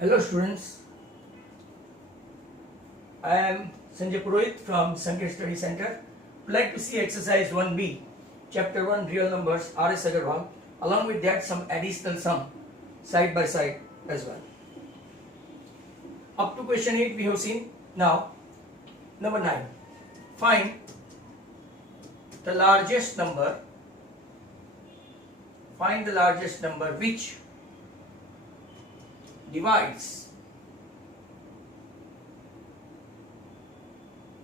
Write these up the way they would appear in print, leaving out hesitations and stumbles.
Hello students, I am Sanjay Purohit from Sanket Study Center. Would like to see exercise 1B, chapter 1 real numbers R.S. Agarwal. Along with that some additional sum side by side as well. Up to question 8 we have seen. Now number 9. Find the largest number. Find the largest number which divides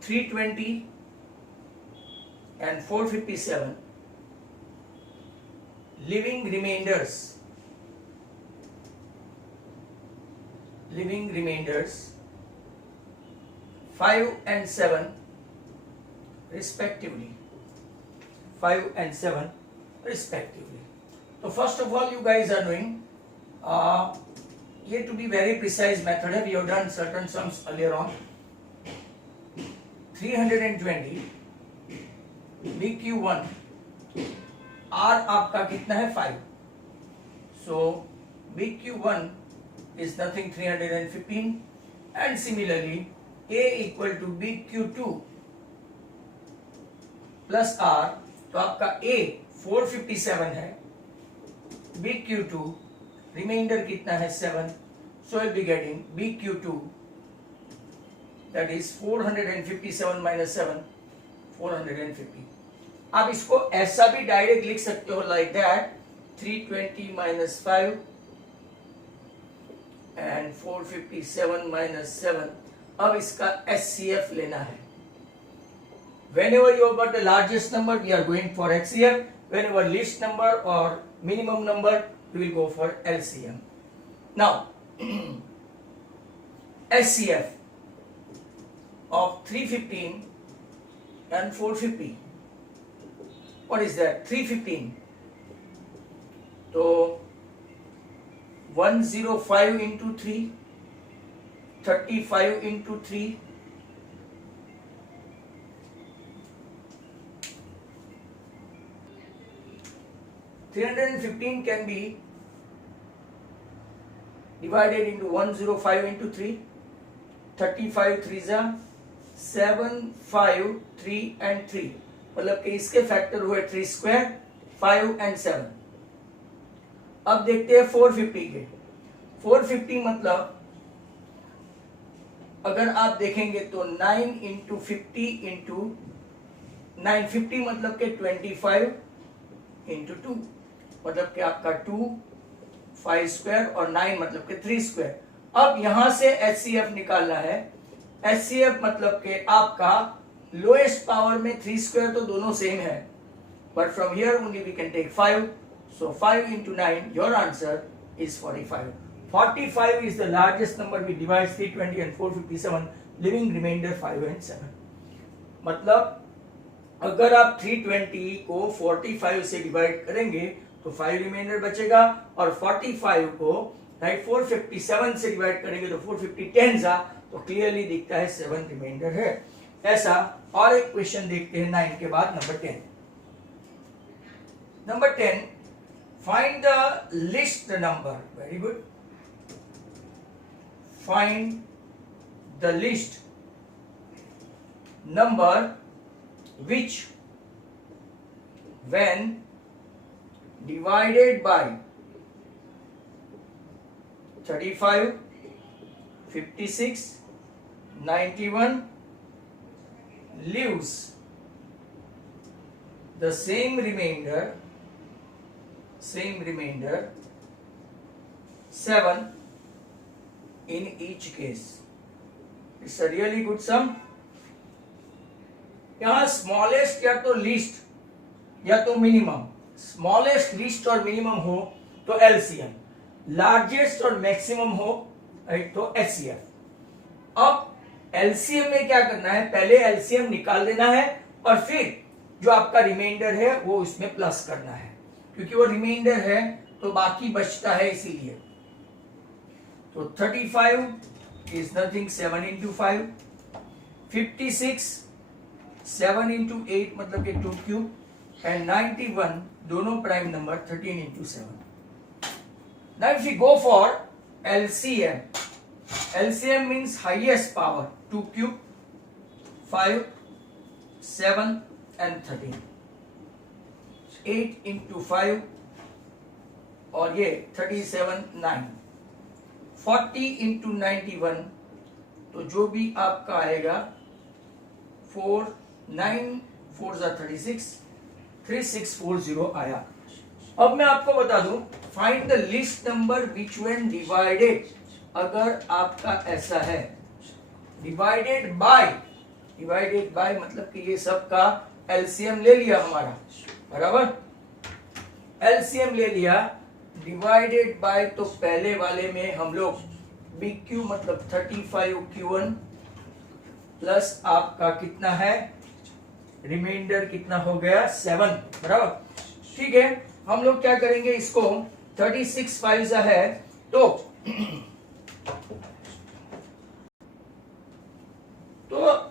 320 and 457, leaving remainders 5 and 7 respectively. 5 and 7 respectively. So first of all, you guys are doing here to be very precise method. We have done certain sums earlier on. 320 BQ1 R आपका कितना है 5. So BQ1 is nothing 315 and similarly A equal to BQ2 plus R. तो आपका A 457 है, BQ2 reminder कितना है 7. So we'll be getting BQ2 that is 457 minus 7 450. आप इसको ऐसा भी डायरेक्ट लिख सकते हो like that 320 minus 5 and 457 minus 7. अब इसका HCF लेना है. Whenever you have got the largest number, we are going for HCF. Whenever least number or minimum number, we will go for LCM. Now, HCF of 315 and 450. What is that? 315. So 105 into 3, 35 into 3, 315 can be divided into 105 into 3, 35 3s are 7, 5, 3 and 3. मतलब कि इसके factor हुए 3 square 5 and 7. अब देखते हैं 450 के. 450 मतलब अगर आप देखेंगे तो 9 into 50 into 950 मतलब के 25 into 2 मतलब कि आपका 2 5 स्क्वायर और 9 मतलब के 3 स्क्वायर. अब यहां से HCF निकालना है. HCF मतलब कि आपका लोएस्ट पावर में 3 स्क्वायर तो दोनों सेम है, but from here only we can take 5. So 5 into 9, your answer is 45. 45 is the largest number which divides 320 and 457, leaving remainder 5 and 7. मतलब अगर आप 320 को 45 से डिवाइड करेंगे तो 5 रिमाइंडर बचेगा और 45 को राइट 457 से डिवाइड करेंगे तो 450 10 आ तो क्लियरली दिखता है 7 रिमाइंडर है. ऐसा और एक क्वेश्चन देखते हैं 9 के बाद. Number 10 find the list number. Very good. Find the list number which when divided by 35, 56, 91 leaves the same remainder 7 in each case. It's a really good sum. यहां स्मॉलेस्ट या तो लीस्ट या तो मिनिमम. स्मॉलेस्ट, लीस्ट और minimum हो तो LCM, largest और maximum हो तो एचसीएफ. अब एलसीएम में क्या करना है, पहले एलसीएम निकाल देना है और फिर जो आपका रिमाइंडर है वो उसमें प्लस करना है, क्योंकि वो रिमाइंडर है तो बाकी बचता है इसीलिए. तो 35 इज नथिंग 7 into 5, 56 7 into 8 मतलब कि 2 क्यूब and 91 दोनों prime number 13 into 7. Now if we go for LCM, LCM means highest power, 2 cube, 5, 7 and 13, 8 into 5 और ये 37, 9, 40 into 91, तो जो भी आपका आएगा 4, 9, 4 जा 36, 3640 आया। अब मैं आपको बता दूं, find the least number which when divided, अगर आपका ऐसा है डिवाइडेड बाय मतलब कि ये सब का एलसीएम ले लिया हमारा, बराबर, एलसीएम ले लिया, डिवाइडेड बाय, तो पहले वाले में हम लोग BQ मतलब 35Q1 प्लस आपका कितना है, रिमाइंडर कितना हो गया 7, बराबर। ठीक है, हम लोग क्या करेंगे, इसको 36 5 है तो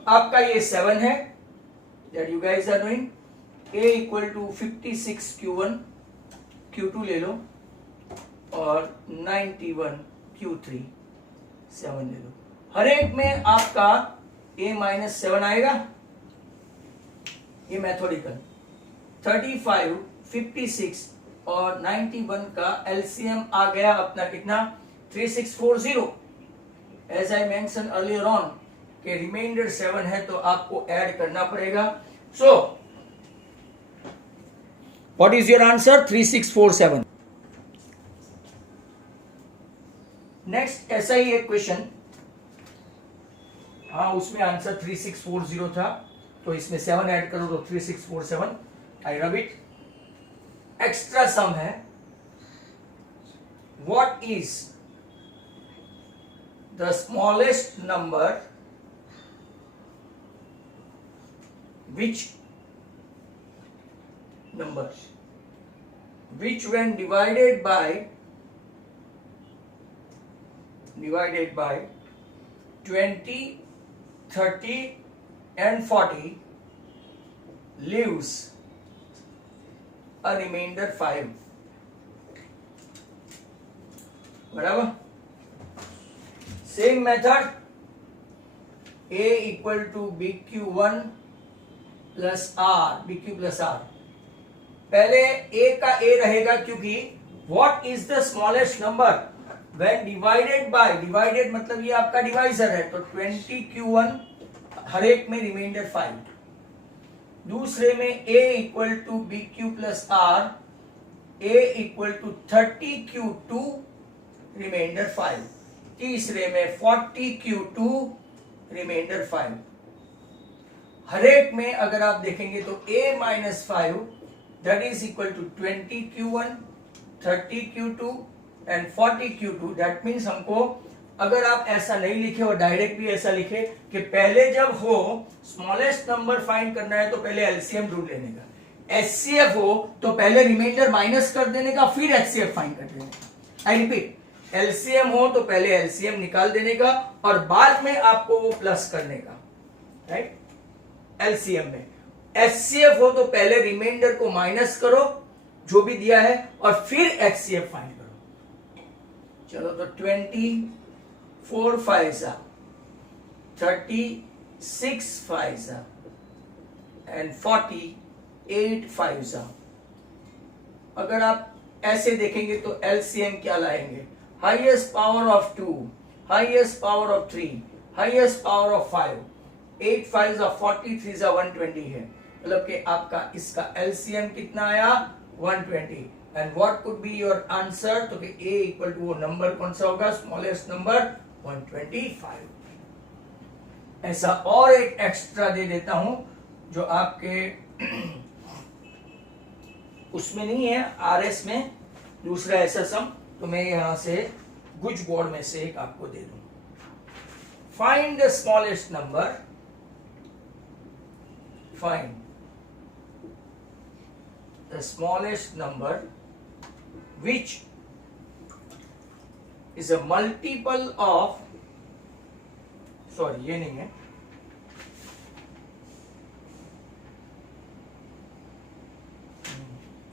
आपका ये 7 है, that you guys are knowing. A equal to 56 Q1, Q2 ले लो और 91 Q3, 7 ले लो। हर एक में आपका A माइनस 7 आएगा, ये मैथोडिकल। 35, 56 और 91 का एलसीएम आ गया अपना कितना, 3640। As I mention earlier on कि रिमाइंडर 7 है तो आपको ऐड करना पड़ेगा। So what is your answer, 3647। Next ऐसा ही एक क्वेश्चन, हाँ उसमें आंसर 3640 था, तो इसमें 7 ऐड करो तो 3647। आई रब इट। एक्स्ट्रा सम है, what is the smallest number which when divided by 20, 30 and 40 leaves a remainder 5, बराबर। Same method, A equal to BQ1 plus R, BQ plus R। पहले A का A रहेगा, क्योंकि what is the smallest number when divided by, divided मतलब ये आपका divisor है, तो 20Q1 हर एक में रिमाइंडर 5। दूसरे में A equal to BQ plus R, A equal to 30Q2 remainder 5। तीसरे में 40Q2 रिमाइंडर 5। हर एक में अगर आप देखेंगे तो A minus 5 that is equal to 20Q1, 30Q2 and 40Q2। That means हमको, अगर आप ऐसा नहीं लिखे और डायरेक्ट भी ऐसा लिखे कि पहले जब हो स्मॉलेस्ट नंबर फाइंड करना है तो पहले एलसीएम ढूंढ लेने का, एचसीएफ हो तो पहले रिमाइंडर माइनस कर देने का, फिर एचसीएफ फाइंड कर देने का। आई रिपीट, एलसीएम हो तो पहले एलसीएम निकाल देने का और बाद में आपको वो प्लस करने का, राइट। एलसीएम में एचसीएफ हो तो पहले रिमाइंडर को माइनस करो जो भी दिया है और फिर एचसीएफ फाइंड करो। चलो तो 24 5 36 5 एंड 48 5। अगर आप ऐसे देखेंगे तो एलसीएम क्या लाएंगे, highest power of 2, highest power of 3, highest power of 5, 8 5 40, 3 120 है, मतलब कि आपका इसका एलसीएम कितना आया 120। And what could be your answer, तो कि A इक्वल टू वो नंबर कौन सा होगा, स्मॉलेस्ट नंबर 125। ऐसा और एक एक्स्ट्रा दे देता हूं जो आपके उसमें नहीं है, आरएस में दूसरा ऐसा सम, तो मैं यहां से गुज बोर्ड में से एक आपको दे दूं। Find the smallest number, find the smallest number which is a multiple of, sorry ये नहीं है,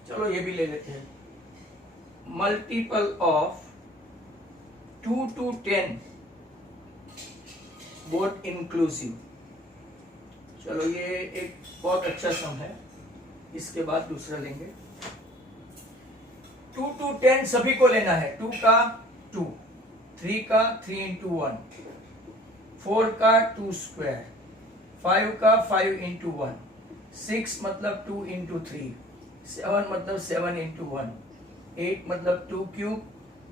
चलो ये भी ले लेते हैं, multiple of 2 to 10 both inclusive. चलो ये एक बहुत अच्छा सम है, इसके बाद दूसरा लेंगे। 2 to 10 सभी को लेना है। 2 का 2, 3 का 3 into 1, 4 का 2 स्क्वायर, 5 का 5 into 1, 6 मतलब 2 into 3, 7 मतलब 7 into 1, 8 मतलब 2 क्यूब,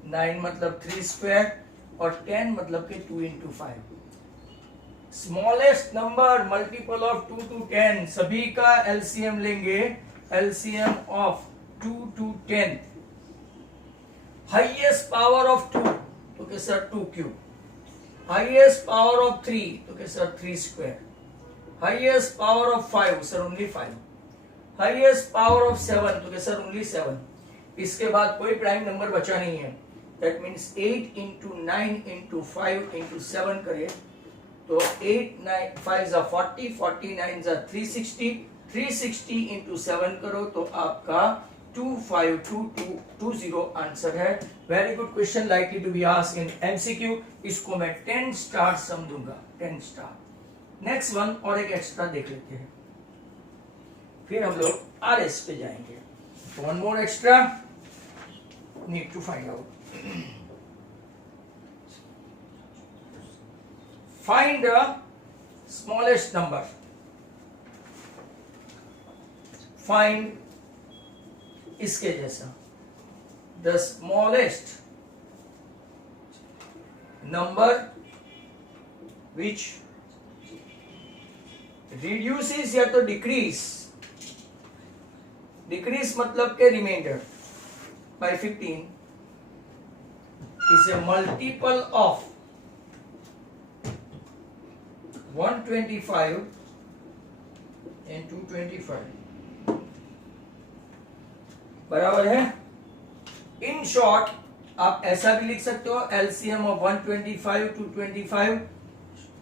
9 मतलब 3 स्क्वायर और 10 मतलब के 2 into 5। Smallest number multiple of 2 to 10 सभी का एलसीएम लेंगे। LCM of 2 to 10, highest power of 2 तो के sir 2 cube, highest power of 3 तो के sir 3 square, highest power of 5 sir only 5, highest power of 7 तो के सर ओनली 7। इसके बाद कोई प्राइम नंबर बचा नहीं है। That means 8 into 9 into 5 into 7 करें तो 8 9 5 40, 49 360, 360 into 7 करो तो आपका 25220 आंसर है। Very good question, likely to be asked in MCQ. इसको मैं 10 स्टार सम दूंगा, 10 स्टार। नेक्स्ट वन और एक एक्स्ट्रा देख लेते हैं, फिर हम लोग आरएस पे जाएंगे। One more extra need to find out. Find the smallest number. Find इसके जैसा the smallest number which reduces या तो decrease, decrease मतलब के remainder by 15 is a multiple of 125 and 225 बराबर है। इन शॉर्ट आप ऐसा भी लिख सकते हो, एलसीएम ऑफ 125 225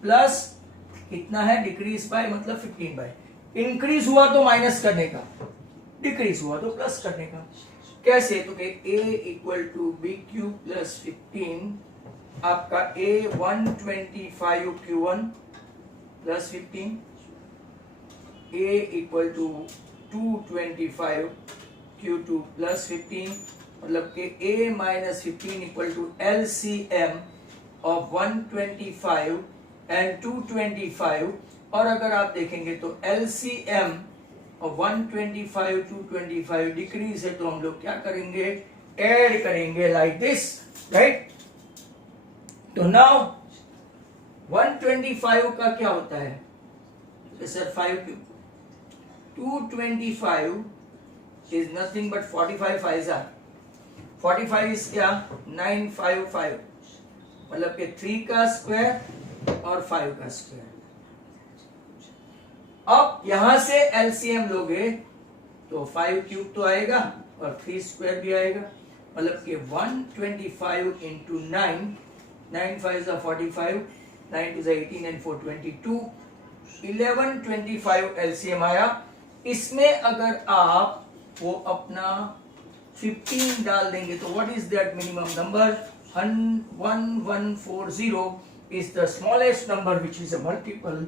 प्लस कितना है डिक्रीज बाय मतलब 15 बाय। इंक्रीज हुआ तो माइनस करने का, डिक्रीज हुआ तो प्लस करने का। कैसे? तो a equal to B Q plus 15, आपका a 125 q1 plus 15, a equal to 225 q2 plus 15, मतलब कि a minus 15 equal to LCM of 125 and 225। और अगर आप देखेंगे तो LCM ऑफ 125 225 डिक्रीज है तो हम लोग क्या करेंगे, ऐड करेंगे लाइक दिस, राइट। तो नाउ 125 का क्या होता है sir 5 cube, 225 is nothing but 45 5 are 45 is क्या 955, मतलब कि 3 का स्क्वायर और 5 का स्क्वायर। अब यहां से एलसीएम लोगे तो 5 क्यूब तो आएगा और 3 स्क्वायर भी आएगा, मतलब कि 125 इंटू 9, 9 5 45, 9 2 18 and 4 22, 1125 एलसीएम आया। इसमें अगर आप वो अपना 15 डाल देंगे तो what is that minimum number, 1140 is the smallest number which is a multiple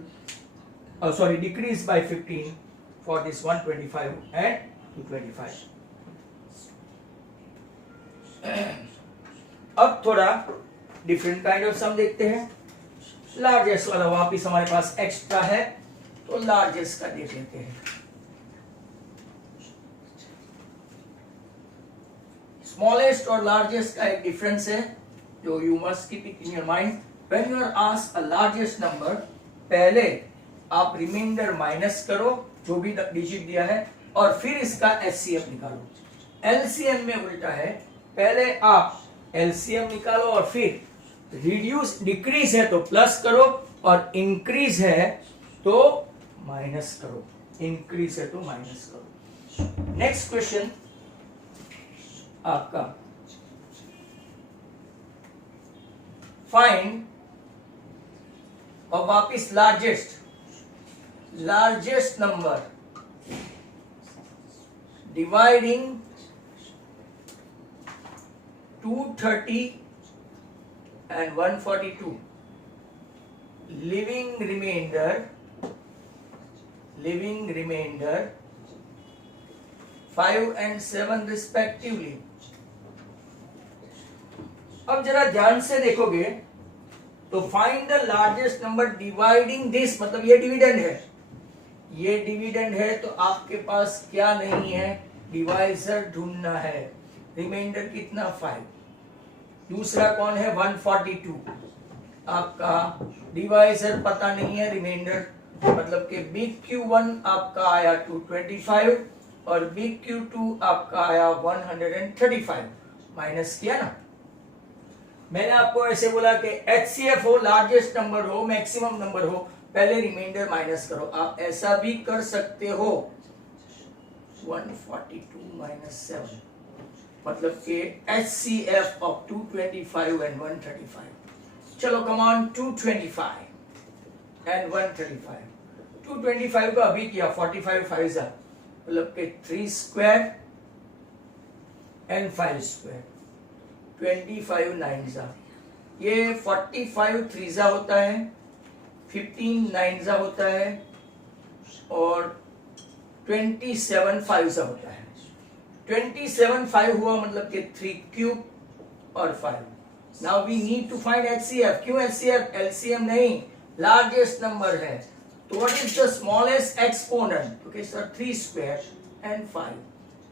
decrease by 15 for this 125 and 225. अब थोड़ा डिफरेंट काइंड ऑफ सम देखते हैं। लार्जेस्ट वाला वापिस हमारे पास एक्स्ट्रा है तो लार्जेस्ट का देख लेते हैं। स्मॉलेस्ट और लार्जेस्ट का एक डिफरेंस है जो you must keep it in your mind. When you are asked a largest number, पहले आप रिमाइंडर माइनस करो जो भी डिजिट दिया है और फिर इसका एचसीएफ निकालो। एलसीएम में उल्टा है, पहले आप एलसीएम निकालो और फिर रिड्यूस, डिक्रीज है तो प्लस करो और इंक्रीज है तो माइनस करो, इंक्रीज है तो माइनस करो। नेक्स्ट क्वेश्चन आपका, फाइंड और वापिस largest number dividing 230 and 142 living remainder 5 and 7 respectively. अब जरा ध्यान से देखोगे तो find the largest number dividing this, मतलब ये डिविडेंड है, ये डिविडेंड है, तो आपके पास क्या नहीं है, डिवाइजर ढूंढना है। रिमाइंडर कितना 5, दूसरा कौन है 142, आपका डिवाइजर पता नहीं है, रिमाइंडर मतलब कि बिग Q1 आपका आया 225 और बिग Q2 आपका आया 135, माइनस किया ना। मैंने आपको ऐसे बोला कि HCF हो, लार्जेस्ट नंबर हो, मैक्सिमम नंबर हो, पहले रिमाइंडर माइनस करो। आप ऐसा भी कर सकते हो, 142 माइनस 7 मतलब कि HCF ऑफ 225 एंड 135। चलो कम ऑन, 225 एंड 135, 225 का अभी किया 45 5 मतलब कि 3 स्क्वायर एंड 5 स्क्वायर, 25 9 ये 45 3 होता है, 15 9 होता है और 27 5 होता है। 27 5 हुआ मतलब कि 3 क्यूब और 5। Now we need to find HCF। क्यों HCF? LCM नहीं, लार्जेस्ट नंबर है। तो what is the smallest exponent? Okay sir, 3 square and 5।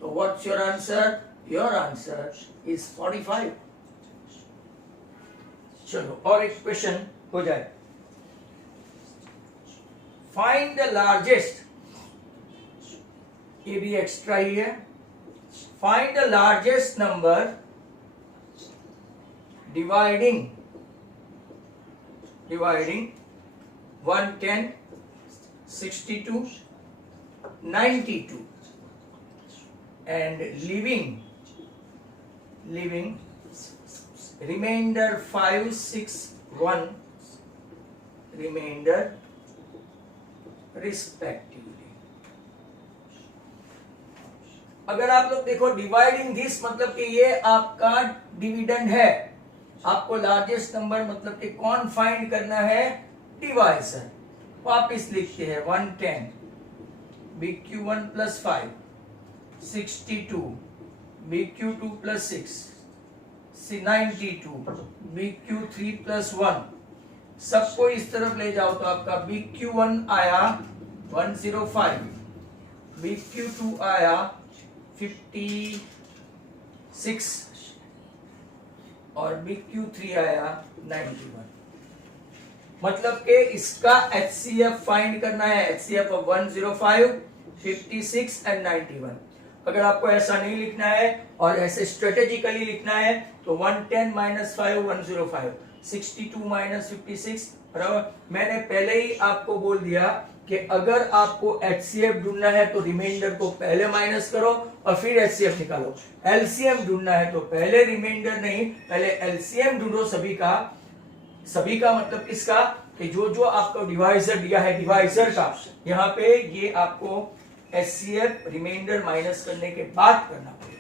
तो what's your answer? Your answer is 45। चलो और एक क्वेश्चन हो जाए। फाइंड द लार्जेस्ट, ये भी एक्स्ट्रा ही है। Find the largest number dividing 110, 62, 92 and leaving remainder 5 6 1 remainder respectively। अगर आप लोग देखो डिवाइडिंग दिस मतलब कि ये आपका डिविडेंड है, आपको लार्जेस्ट नंबर मतलब कि कौन फाइंड करना है? डिवाइजर। वापिस लिखते हैं 110 big Q1 plus 5, 62 big Q2 plus 6, 92 big Q3 plus 1। सबको इस तरफ ले जाओ तो आपका बिग Q1 आया 105, बिग Q2 आया 56 और बिग Q3 आया 91। मतलब कि इसका HCF फाइंड करना है, HCF ऑफ 105, 56 एंड 91। अगर आपको ऐसा नहीं लिखना है और ऐसे स्ट्रेटेजिकली लिखना है तो 110 माइनस 5 105, 62 माइनस 56 बराबर। मैंने पहले ही आपको बोल दिया कि अगर आपको HCF ढूंढना है तो रिमाइंडर को पहले माइनस करो और फिर HCF निकालो। LCM ढूंढना है तो पहले रिमाइंडर नहीं, पहले LCM ढूंढो सभी का मतलब किसका? कि जो आपको डिवाइजर दिया है, डिवाइजर का यहाँ पे ये आपको HCF रिमाइंडर माइनस करने के बाद करना पड़ेगा।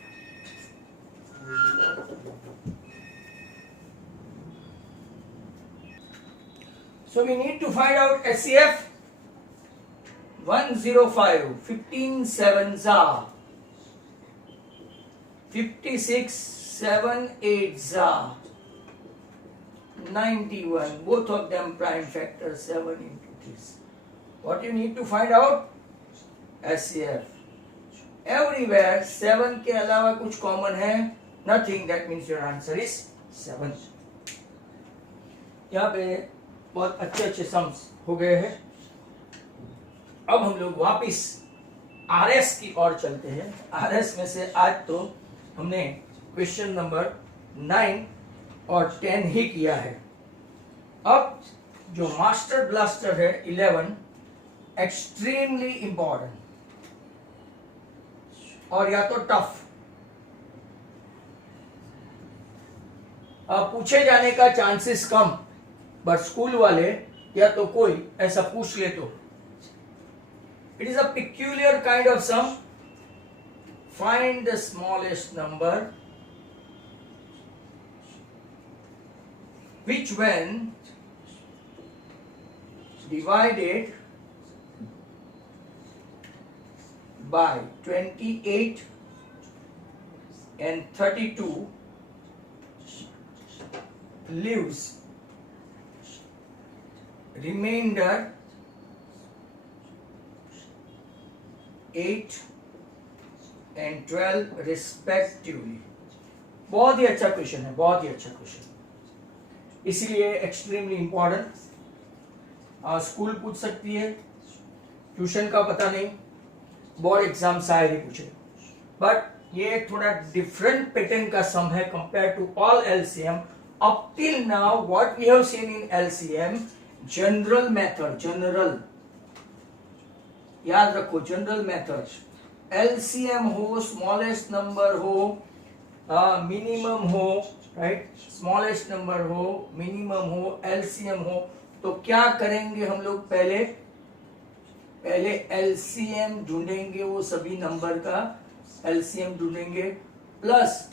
So we need to find out HCF। 105, 15 7s are 56 7 8s are 91, both of them prime factor 7 into this. What you need to find out? HCF। Everywhere 7 के अलावा कुछ कॉमन है? Nothing, that means your answer is 7। यहाँ पे बहुत अच्छे sums हो गए हैं। अब हम लोग वापिस RS की ओर चलते हैं। RS में से आज तो हमने क्वेश्चन नंबर 9 और 10 ही किया है। अब जो मास्टर ब्लास्टर है 11, एक्सट्रीमली इंपॉर्टेंट और या तो टफ, पूछे जाने का चांसेस कम, बट स्कूल वाले या तो कोई ऐसा पूछ ले तो। It is a peculiar kind of sum। Find the smallest number which when divided by 28 and 32 leaves remainder 8 and 12 respectively। बहुत ही अच्छा क्वेश्चन है, बहुत ही अच्छा क्वेश्चन, इसीलिए एक्सट्रीमली इंपॉर्टेंट। स्कूल पूछ सकती है, ट्यूशन का पता नहीं, बोर्ड एग्जाम शायद ही पूछे, बट ये थोड़ा डिफरेंट पैटर्न का सम है compare to all LCM. Up till now what we have seen in LCM, general method, general याद रखो, जनरल मेथड, एलसीएम हो, स्मॉलेस्ट नंबर हो, मिनिमम हो, राइट, स्मॉलेस्ट नंबर हो, मिनिमम हो, एलसीएम हो, तो क्या करेंगे हम लोग, पहले एलसीएम ढूंढेंगे, वो सभी नंबर का एलसीएम ढूंढेंगे, प्लस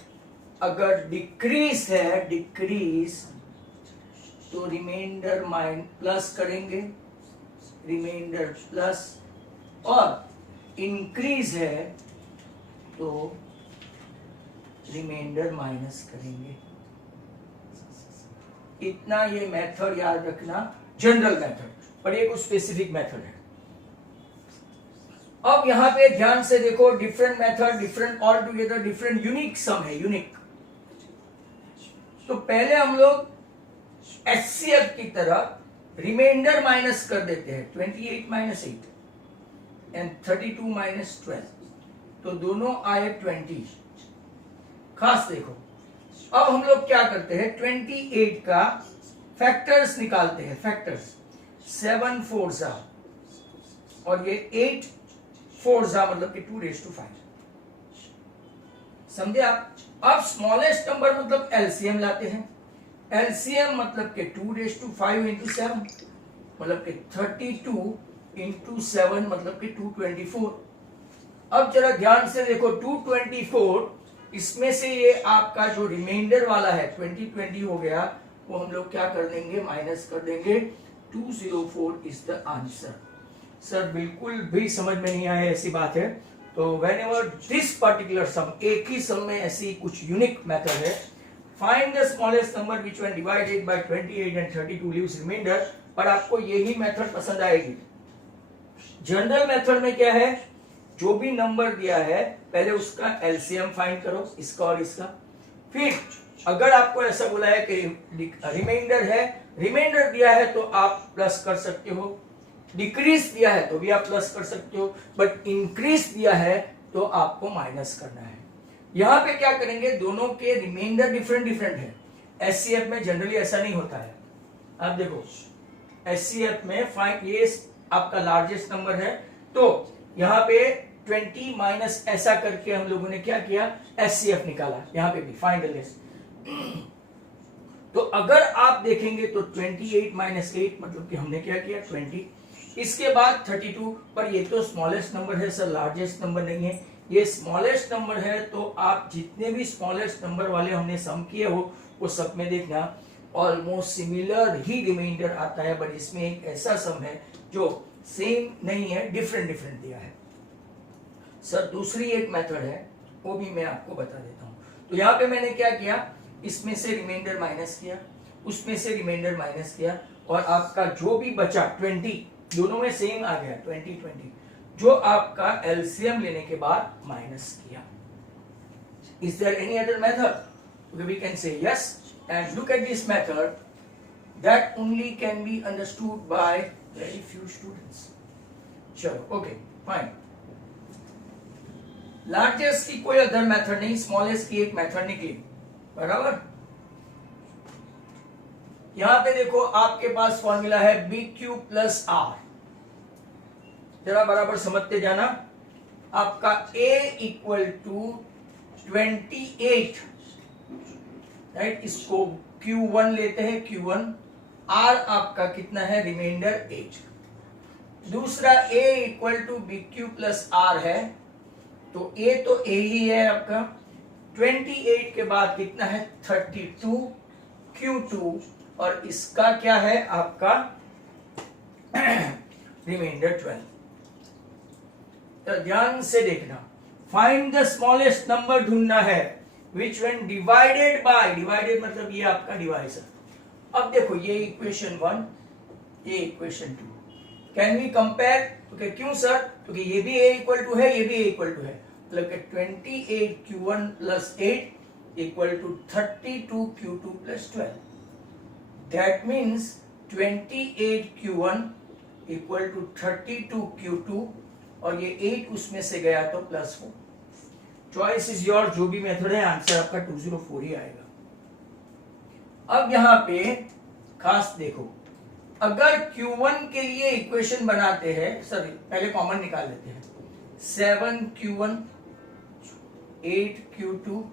अगर डिक्रीज है, डिक्रीज तो रिमाइंडर प्लस करेंगे, रिमाइंडर प्लस, और इंक्रीज है तो रिमाइंडर माइनस करेंगे। इतना ये मेथड याद रखना, जनरल मेथड, पर ये कुछ स्पेसिफिक मेथड है। अब यहां पे ध्यान से देखो, different method, different all together, different unique sum है, यूनिक। तो पहले हम लोग एचसीएफ की तरह रिमाइंडर माइनस कर देते हैं, 28 माइनस 8 एंड 32 माइनस 12, तो दोनों आए 20। खास देखो, अब हम लोग क्या करते हैं, 28 का फैक्टर्स निकालते हैं, फैक्टर्स 7 4 जा, और ये 8 4 जा, मतलब कि 2⁵5, समझे आप। अब स्मॉलेस्ट नंबर मतलब एलसीएम लाते हैं, एलसीएम मतलब कि 2⁵5 इंटू 7, मतलब कि 32 इंटू 7, मतलब कि 224। अब जरा ध्यान से देखो, 224, इसमें से ये आपका जो रिमाइंडर वाला है 20 हो गया, वो हम लोग क्या कर देंगे, माइनस कर देंगे, 204 इज द आंसर। सर बिल्कुल भी समझ में नहीं आया, ऐसी बात है। तो व्हेनेवर दिस पर्टिकुलर सम, एक ही सम में ऐसी कुछ यूनिक मेथड है, find the smallest number which when divided by 28 and 32 leaves remainder, पर आपको यही मेथड पसंद आएगी। जनरल मेथड में क्या है, जो भी नंबर दिया है पहले उसका एलसीएम फाइंड करो, इसका और इसका, फिर अगर आपको ऐसा बोला है कि रिमाइंडर है, रिमाइंडर दिया है तो आप प्लस कर सकते हो, डिक्रीज दिया है तो भी आप प्लस कर सकते हो, बट इंक्रीज दिया है तो आपको माइनस करना है। यहां पे क्या करेंगे, दोनों के रिमाइंडर डिफरेंट डिफरेंट है, एचसीएफ में जनरली ऐसा नहीं होता है। आप देखो एचसीएफ में फाइंड, ये आपका लार्जेस्ट नंबर है, तो यहाँ पे 20 माइनस ऐसा करके हम लोगों ने क्या किया, एचसीएफ निकाला, यहाँ पे भी फाइंड द लिस्ट। तो अगर आप देखेंगे तो 28 माइनस 8, मतलब कि हमने क्या किया 20, इसके बाद 32, पर ये तो स्मॉलेस्ट नंबर है सर, लार्जेस्ट नंबर नहीं है, ये स्मॉलेस्ट नंबर है, तो आप जितने भी स्मॉलेस्ट नंबर वाले हमने सम किए हो वो सब में देखना ऑलमोस्ट सिमिलर ही रिमाइंडर आता है, बट इसमें एक ऐसा सम है जो सेम नहीं है, डिफरेंट डिफरेंट दिया है। सर दूसरी एक मेथड है, वो भी मैं आपको बता देता हूं। तो यहाँ पे मैंने क्या किया, इसमें से रिमाइंडर माइनस किया, उसमें से रिमाइंडर माइनस किया, और आपका जो भी बचा 20, दोनों में सेम आ गया 20, जो आपका एलसीएम लेने के बाद माइनस किया। Is there any other method? We can say yes, and look at this method, that only can be understood by very few students. चलो ओके फाइन, लार्जेस्ट की कोई अदर मेथड नहीं, स्मॉलेस्ट की एक मेथड निकली, बराबर। यहां पे देखो आपके पास फॉर्मूला है BQ प्लस R, जरा बराबर समझते जाना। आपका A इक्वल टू 28, राइट, इसको Q1 लेते हैं, Q1, R आपका कितना है, रिमाइंडर 8। दूसरा A equal to BQ plus R है, तो A तो A ही है आपका, 28 के बाद कितना है 32 Q2, और इसका क्या है आपका रिमाइंडर 12। तो ध्यान से देखना, फाइंड द स्मॉलेस्ट नंबर ढूंढना है विच व्हेन डिवाइडेड बाय, डिवाइडेड मतलब ये आपका डिवाइजर। अब देखो ये इक्वेशन 1, ये इक्वेशन 2, कैन वी कंपेयर? तो क्यों सर? क्योंकि ये भी a इक्वल टू है, ये भी a इक्वल टू है, मतलब कि 28q1 plus 8 equal to 32q2 plus 12। That means 28q1 equal to 32q2 और ये 8 उसमें से गया तो प्लस 4। चॉइस इज योर, जो भी मेथड है आंसर आपका 204 ही आएगा। अब यहां पे खास देखो, अगर Q1 के लिए इक्वेशन बनाते हैं, सॉरी पहले कॉमन निकाल लेते हैं, 7q1 8q2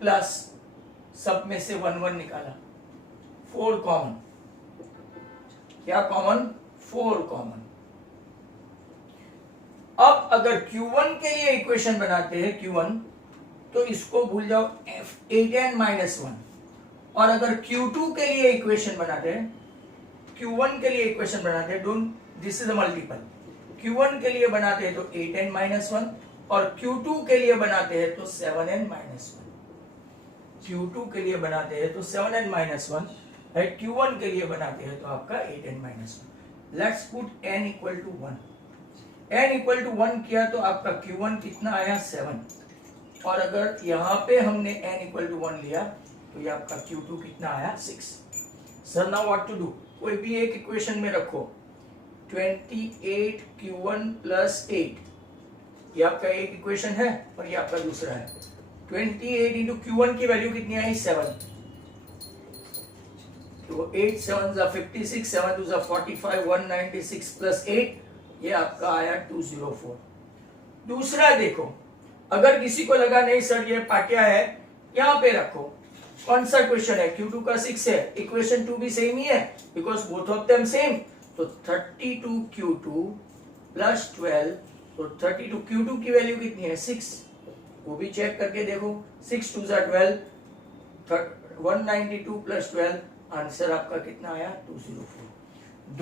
प्लस सब में से 1 1 निकाला, 4 कॉमन, क्या कॉमन? 4 कॉमन। अब अगर Q1 के लिए इक्वेशन बनाते हैं Q1, तो इसको भूल जाओ 8n माइनस 1, और अगर Q2 के लिए इक्वेशन बनाते हैं, Q1 के लिए इक्वेशन बनाते हैं, don't, this is a multiple, Q1 के लिए बनाते हैं तो 8n माइनस 1 और Q2 के लिए बनाते हैं तो 7n माइनस 1। Q2 के लिए बनाते हैं तो 7n माइनस 1, Q1 के लिए बनाते हैं तो आपका 8n minus 1। Let's put n equal to 1, n equal to 1 किया तो आपका Q1 कितना आया? 7, और अगर यहां पे हमने n इक्वल टू 1 लिया तो ये आपका Q2 कितना आया? 6। Sir now what to do? कोई भी एक इक्वेशन में रखो, 28q1 प्लस 8, ये आपका एक इक्वेशन है और ये आपका दूसरा है। 28 इंटू Q1 की वैल्यू कितनी आई? 7, तो 8 7 56, 7 2 45, 196 प्लस 8, ये आपका आया 204। दूसरा देखो, अगर किसी को लगा नहीं सर ये पाटिया है, यहां पे रखो, कौन सा क्वेश्चन है? Q2 का 6 है, इक्वेशन 2 भी सेम ही है, because both of them same. तो 32q2 प्लस 12, तो 32q2 की वैल्यू कितनी है? 6, वो भी चेक करके देखो, 6 2 12, 192 प्लस 12, आंसर आपका कितना आया? 204।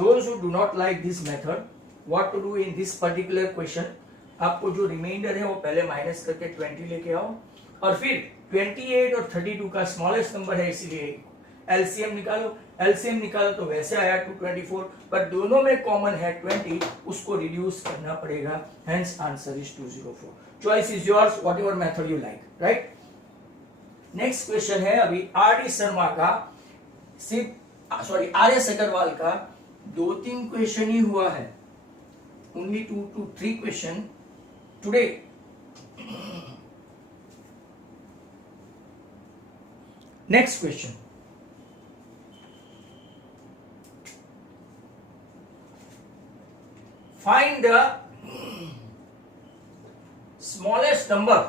Those who do not like this method, what to do in this particular question, आपको जो रिमाइंडर है वो पहले माइनस करके 20 लेके आओ, और फिर 28 और 32 का स्मॉलेस्ट नंबर है इसीलिए एलसीएम निकालो। एलसीएम निकालो तो वैसे आया 224, पर दोनों में कॉमन है 20, उसको रिड्यूस करना पड़ेगा, hence answer is 204। Choice is yours, what ever method you like, right. Next question है अभी आर डी शर्मा का, आर एस अग्रवाल का 2-3 क्वेश्चन ही हुआ है, only 2 to 3 question today. Next question. Find the smallest number.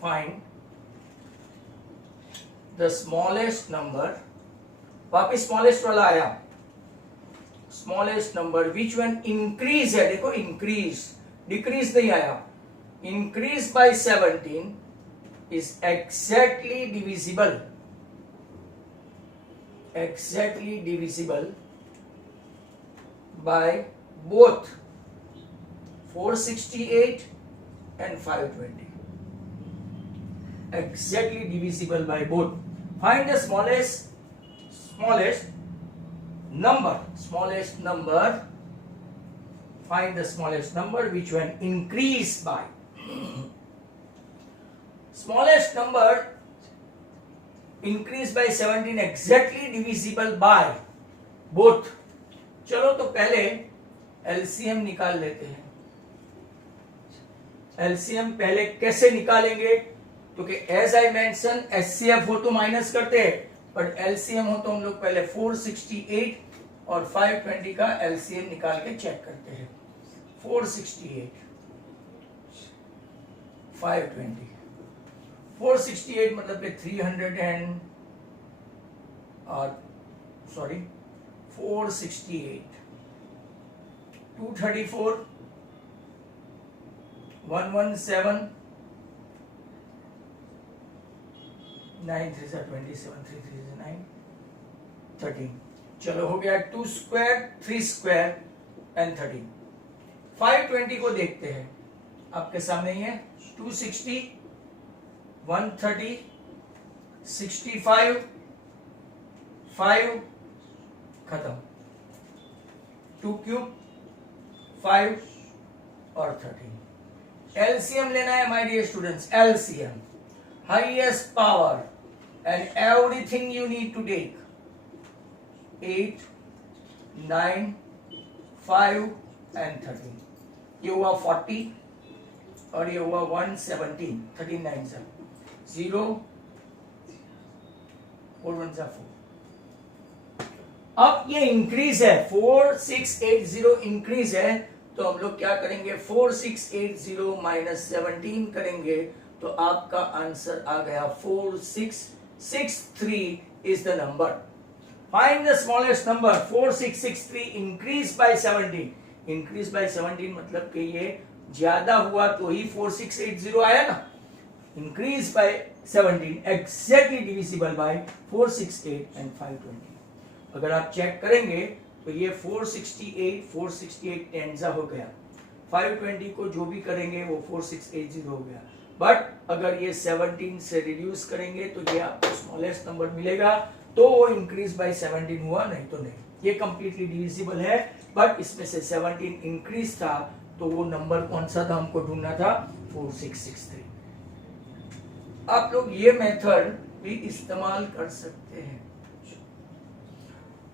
Find the smallest number. वापिस smallest वाला आया, smallest number which one increase है, देखो increase, decrease नहीं आया, increase by 17 is exactly divisible by both 468 and 520. Exactly divisible by both. Find the smallest number. Find the smallest number which when increase by. Smallest number increase by 17 exactly divisible by both. चलो तो पहले LCM निकाल लेते हैं। LCM पहले कैसे निकालेंगे? क्योंकि एज आई मेंशन एचसीएफ हो तो माइनस करते हैं, बट एलसीएम हो तो हम लोग पहले 468 और 520 का एलसीएम निकाल के चेक करते हैं। 468 520, 468 मतलब कि 468, 234, 117, 9 3 27, 3 3 9, 13। चलो हो गया 2 स्क्वायर 3 स्क्वायर एंड 13। 520 को देखते हैं, आपके सामने ही है। 260 130 65 5 खत्म। 2 क्यूब 5 और 13। एलसीएम लेना है my dear students, LCM, highest power and everything you need to take. 8 9 5 and 13। ये हुआ 40 और ये हुआ 117। 13 9 से 0 4 1 4। अब ये इंक्रीज है, 4680 इंक्रीज है, तो हम लोग क्या करेंगे, 4680 माइनस 17 करेंगे, तो आपका आंसर आ गया 4663 is the number. Find the smallest number. 4663 increase by 17। Increase by 17 मतलब कि ये ज्यादा हुआ तो ही 4680 आया ना। Increase by 17 exactly divisible by 468 and 520। अगर आप चेक करेंगे तो ये 468 टेंजा हो गया। 520 को जो भी करेंगे वो 4680 हो गया। बट अगर ये 17 से रिड्यूस करेंगे तो ये आपको स्मॉलेस्ट नंबर मिलेगा, तो वो इंक्रीज बाय 17 हुआ, नहीं तो नहीं। ये कंप्लीटली डिविजिबल है, बट इसमें से 17 इंक्रीज था, तो वो नंबर कौन सा था हमको ढूंढना था, 4663। आप लोग ये मेथड भी इस्तेमाल कर सकते हैं।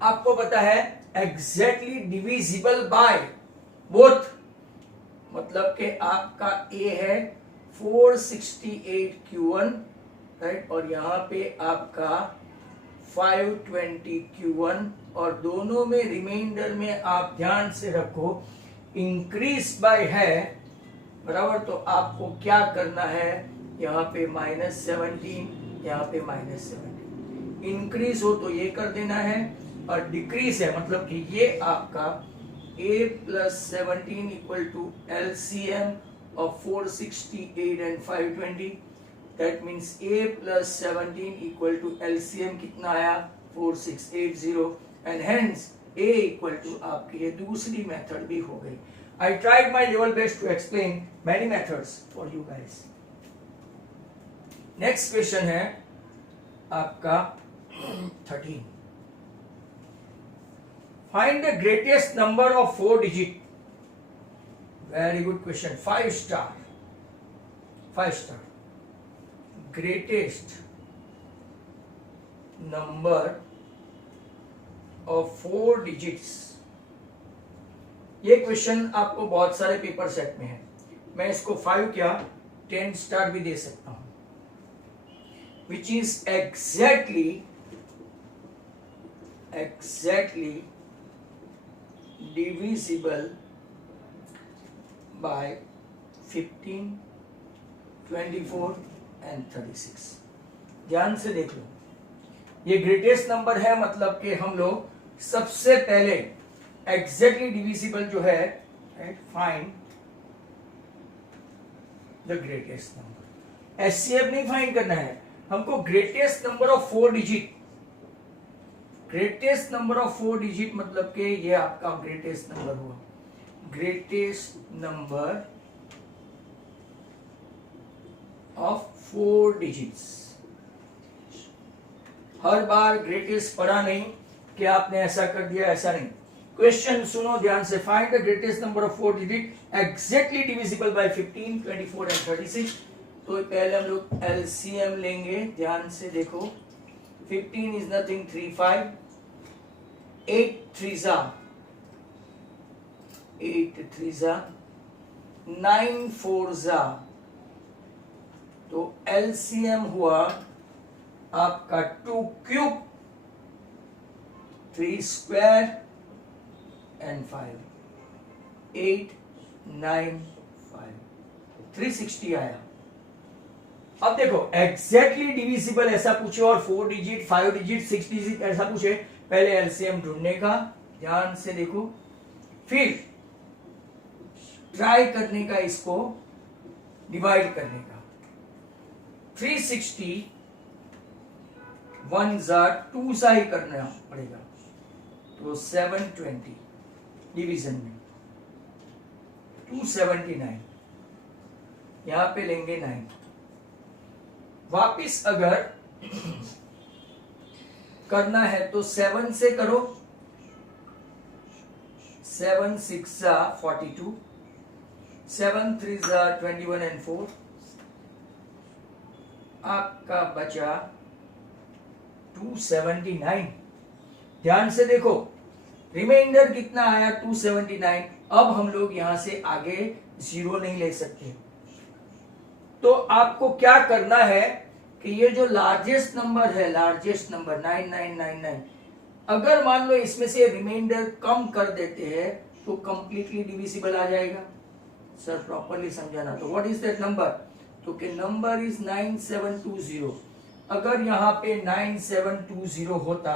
आपको पता है एग्जैक्टली डिविजिबल बाय बोथ, मतलब कि आपका ए है 468Q1, राइट, और यहां पे आपका 520Q1, और दोनों में रिमाइंडर में आप ध्यान से रखो इंक्रीज बाय है, बराबर। तो आपको क्या करना है, यहाँ पे -17, यहाँ पे -17। इंक्रीज हो तो ये कर देना है, और डिक्रीज है मतलब कि ये आपका a + 17 = LCM of 468 and 520। That means a + 17 = LCM कितना आया, 4680, and hence a = आपकी ये दूसरी मेथड भी हो गई। I tried my level best to explain many methods for you guys. Next question है आपका 13। Find the greatest number of 4 digit. Very good question. 5 star. 5 star. Greatest number of 4 digits. ये question आपको बहुत सारे paper set में है। मैं इसको 5 क्या 10 स्टार भी दे सकता हूं। Which is exactly divisible by 15, 24 and 36। ध्यान से देख लो, ये ग्रेटेस्ट नंबर है, मतलब कि हम लोग सबसे पहले एग्जैक्टली डिविजिबल जो है, find the greatest number. HCF नहीं फाइंड करना है हमको, greatest number of 4 digit. Greatest number of 4 digit मतलब कि ये आपका ग्रेटेस्ट नंबर हुआ। Greatest number of 4 digits. Her bar greatest पढ़ा नहीं कि आपने ऐसा कर दिया, ऐसा नहीं। क्वेश्चन सुनो ध्यान से। Find the greatest number of 4 digit exactly divisible by 15, 24 and 36। तो पहले हम लोग एलसीएम लेंगे, ध्यान से देखो। 15 is nothing, 3 5, 8 3s 9 4s, तो एलसीएम हुआ आपका 2 क्यूब 3 स्क्वायर एंड 5, 8 9 5, 360 आया। अब देखो एग्जैक्टली डिविजिबल ऐसा पूछे और 4 डिजिट 5 डिजिट 6 डिजिट ऐसा पूछे, पहले एलसीएम ढूंढने का, ध्यान से देखो, फिर ट्राई करने का इसको डिवाइड करने का। 360 1 2 सा ही करना पड़ेगा, तो 720 डिवीजन में 279, यहां पे लेंगे 9। वापिस अगर करना है तो 7 से करो, 7 6 42, 7 3 21 and 4, आपका बचा 279। ध्यान से देखो रिमाइंडर कितना आया 279। अब हम लोग यहां से आगे जीरो नहीं ले सकते, तो आपको क्या करना है कि ये जो लार्जेस्ट नंबर है, लार्जेस्ट नंबर 9999, अगर मान लो इसमें से रिमाइंडर कम कर देते हैं तो कंप्लीटली डिविजिबल आ जाएगा। सर प्रॉपरली समझाना, तो व्हाट इज दैट नंबर? तो कि नंबर इज 9720। अगर यहाँ पे 9720 होता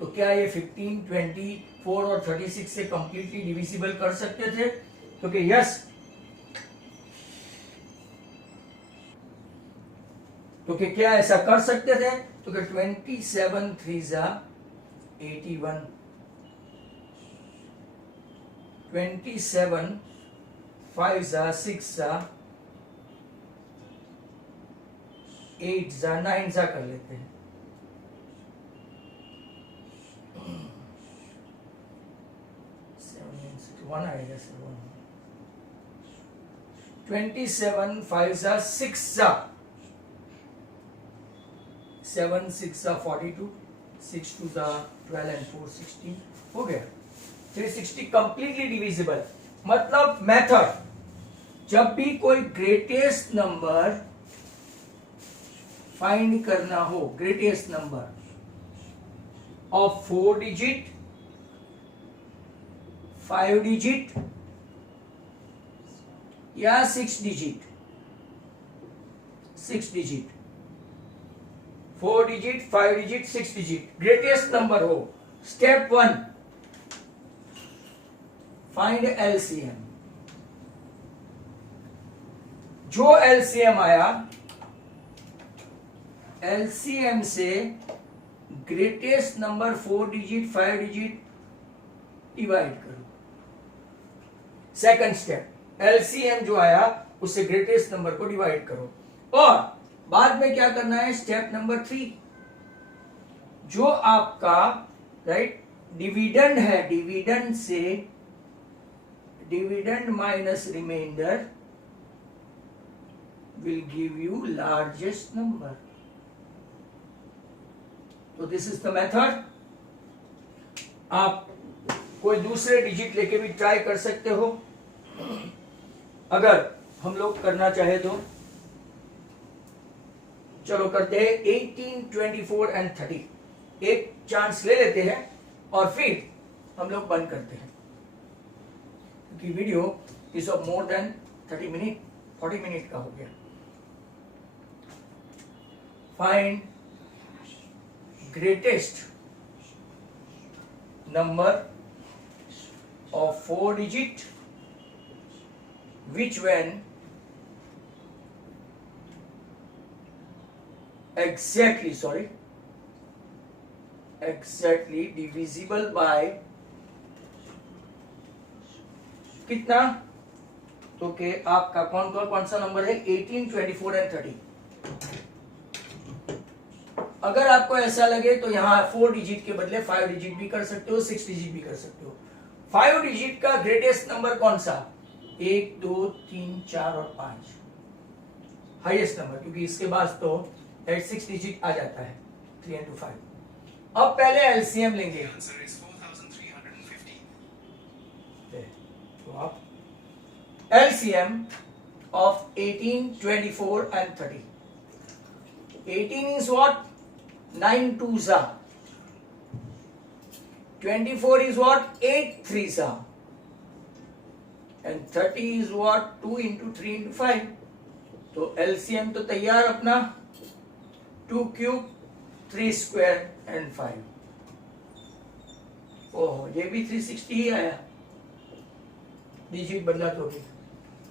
तो क्या ये 15, 24 और 36 से कंप्लीटली डिविजिबल कर सकते थे? तो कि यस, तो कि क्या ऐसा कर सकते थे? तो कि 27 3 81, 27 5 6 8 9 कर लेते हैं। 1 आएगा सर, 27 5 6 7 6 42, 6 2 12 and 4 16, हो गया 360 कंप्लीटली डिविजिबल। मतलब मेथड, जब भी कोई ग्रेटेस्ट नंबर फाइंड करना हो, greatest number of 4 digit, 5 digit या 6 digit, 6 digit, 4 digit, 5 digit, 6 digit, greatest number हो, स्टेप 1 फाइंड एलसीएम। जो एलसीएम आया, एलसीएम से greatest number 4 digit, 5 digit divide करो। सेकंड स्टेप, एलसीएम जो आया उससे ग्रेटेस्ट नंबर को डिवाइड करो। और बाद में क्या करना है, स्टेप नंबर 3, जो आपका राइट डिविडेंड है, डिविडेंड से dividend minus remainder will give you largest number. तो दिस इज द मेथड। आप कोई दूसरे डिजिट लेके भी ट्राई कर सकते हो, अगर हम लोग करना चाहे तो। चलो करते हैं 18, 24 and 30, एक चांस ले लेते हैं और फिर हम लोग बंद करते हैं, क्योंकि video is of more than 30 minute, 40 minute का हो गया। Find greatest number of 4 digit which when exactly divisible by कितना? तो के आपका कौन सा नंबर है, 18, 24 and 30। अगर आपको ऐसा लगे तो यहां 4 डिजिट के बदले 5 डिजिट भी कर सकते हो, 6 डिजिट भी कर सकते हो। 5 डिजिट का ग्रेटेस्ट नंबर कौन सा? 1 2 3 4 और 5 हाईएस्ट नंबर, क्योंकि इसके बाद तो 6 डिजिट आ जाता है, 3 into 5। अब पहले एलसीएम लेंगे, तो आप LCM of 18, 24 and 30। 18 is what? 9 2s are, 24 is what? 8 3s are, and 30 is what? 2 into 3 into 5। तो एलसीएम तो तैयार अपना, 2 cube 3 square and 5। ओह, ये भी 360 ही आया, डिजिट बदला तो भी।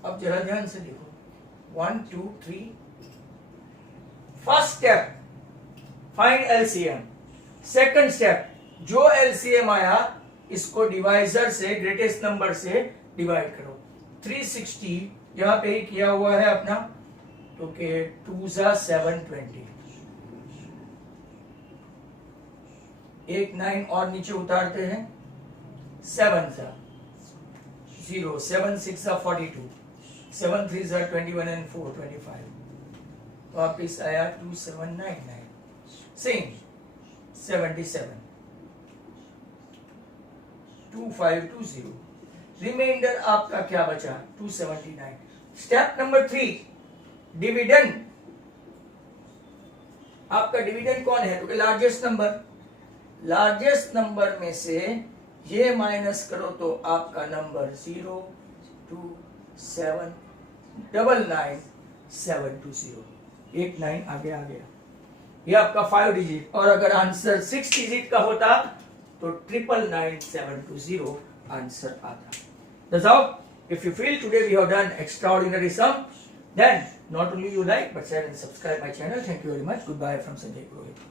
अब जरा ध्यान से देखो, 1 2 3। First step find LCM, second step जो एलसीएम आया इसको डिवाइजर से ग्रेटेस्ट नंबर से डिवाइड करो। 360 यहां पे ही किया हुआ है अपना, तो के 2 जा 720, एक 9 और नीचे उतारते हैं, 7 जा 0, 7 6 जा 42, 7 3 जा 21 एंड 4 25, तो वापिस आया 2799, सेम 77, 2520, रिमाइंडर आपका क्या बचा 279। Step number 3, dividend. आपका डिविडेंड कौन है, तो लार्जेस्ट नंबर, लार्जेस्ट नंबर में से ये माइनस करो तो आपका नंबर 0 2 7 99 720, एक 9 आगे आ गया, ये आपका 5 डिजिट। और अगर आंसर 6 डिजिट का होता तो 999,720 आंसर आता। That's all. If you feel today we have done extraordinary sum, then not only you like but share and subscribe my channel. Thank you very much. Goodbye from Sanjay Purohit.